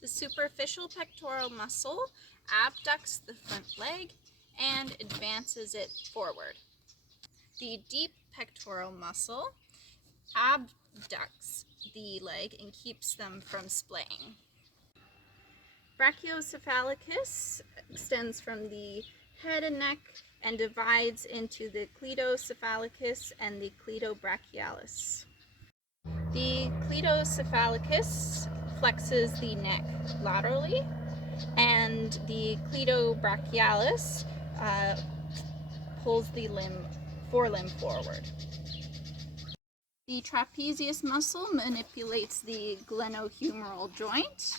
The superficial pectoral muscle abducts the front leg and advances it forward. The deep pectoral muscle abducts the leg and keeps them from splaying. Brachiocephalicus extends from the head and neck and divides into the cleidocephalicus and the cleidobrachialis. The cleidocephalicus flexes the neck laterally, and the cleidobrachialis pulls the forelimb forward. The trapezius muscle manipulates the glenohumeral joint.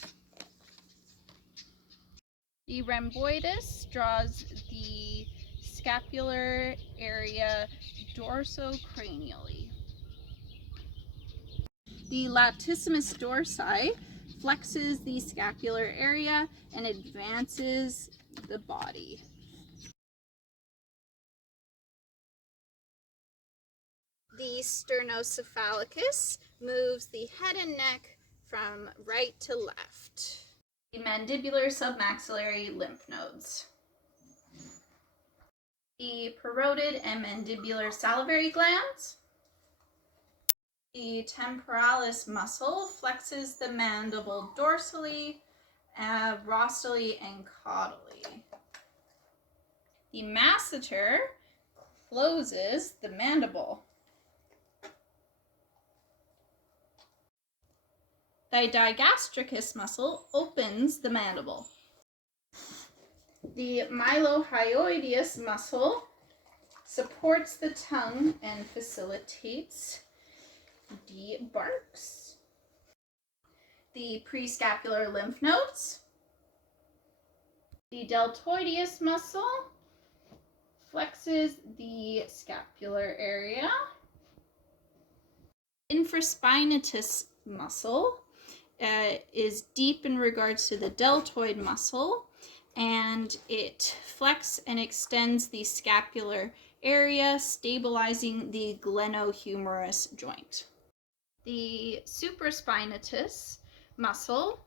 The rhomboidus draws the scapular area dorsocranially. The latissimus dorsi flexes the scapular area and advances the body. The sternocephalicus moves the head and neck from right to left. The mandibular submaxillary lymph nodes. The parotid and mandibular salivary glands. The temporalis muscle flexes the mandible dorsally, rostally, and caudally. The masseter closes the mandible. The digastricus muscle opens the mandible. The mylohyoideus muscle supports the tongue and facilitates debarks. The prescapular lymph nodes. The deltoideus muscle flexes the scapular area. Infraspinatus muscle is deep in regards to the deltoid muscle, and it flexes and extends the scapular area, stabilizing the glenohumerus joint. The supraspinatus muscle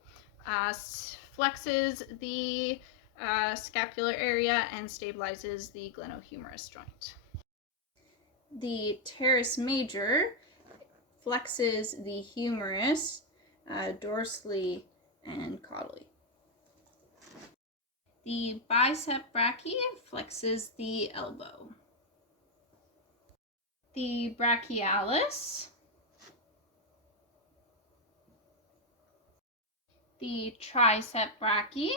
flexes the scapular area and stabilizes the glenohumerus joint. The teres major flexes the humerus dorsally and caudally. The bicep brachii flexes the elbow. The brachialis. The tricep brachii.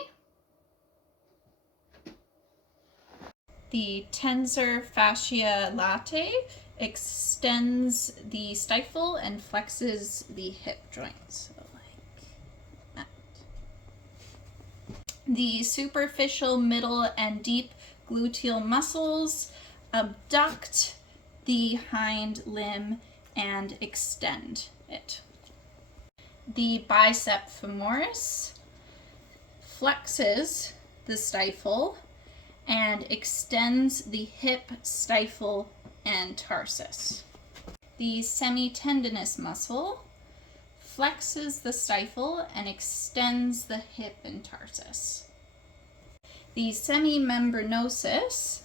The tensor fasciae latae extends the stifle and flexes the hip joints. So like that. The superficial, middle, and deep gluteal muscles abduct the hind limb and extend it. The bicep femoris flexes the stifle and extends the hip, stifle, and tarsus. The semitendinous muscle flexes the stifle and extends the hip and tarsus. The semimembranosus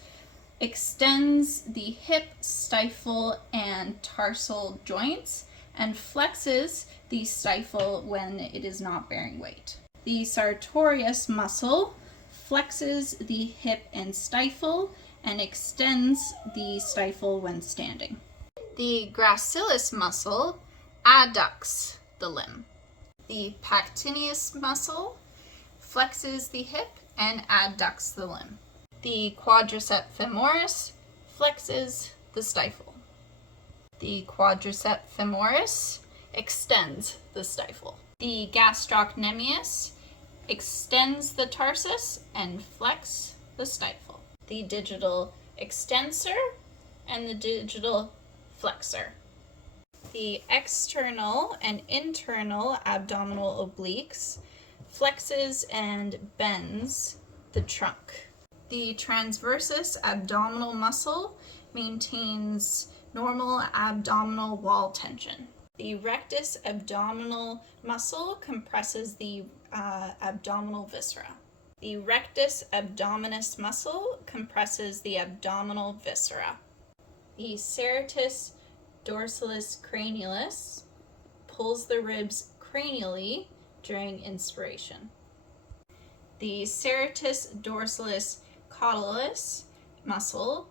extends the hip, stifle, and tarsal joints and flexes the stifle when it is not bearing weight. The sartorius muscle flexes the hip and stifle and extends the stifle when standing. The gracilis muscle adducts the limb. The pectineus muscle flexes the hip and adducts the limb. The quadricep femoris flexes the stifle. The quadricep femoris extends the stifle. The gastrocnemius extends the tarsus and flexes the stifle. The digital extensor and the digital flexor. The external and internal abdominal obliques flexes and bends the trunk. The transversus abdominal muscle maintains normal abdominal wall tension. The rectus abdominal muscle compresses the abdominal viscera. The rectus abdominis muscle compresses the abdominal viscera. The serratus dorsalis cranialis pulls the ribs cranially during inspiration. The serratus dorsalis caudalis muscle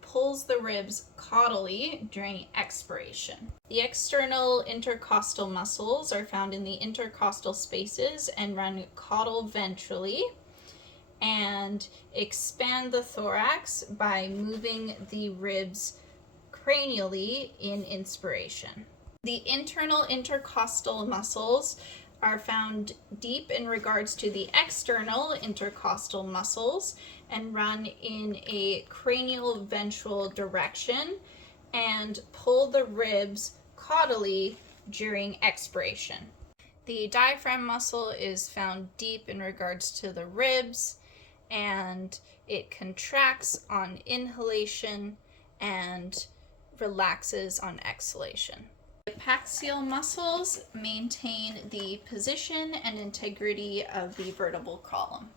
pulls the ribs caudally during expiration. The external intercostal muscles are found in the intercostal spaces and run caudal ventrally and expand the thorax by moving the ribs cranially in inspiration. The internal intercostal muscles are found deep in regards to the external intercostal muscles and run in a cranial ventral direction and pull the ribs caudally during expiration. The diaphragm muscle is found deep in regards to the ribs, and it contracts on inhalation and relaxes on exhalation. The epaxial muscles maintain the position and integrity of the vertebral column.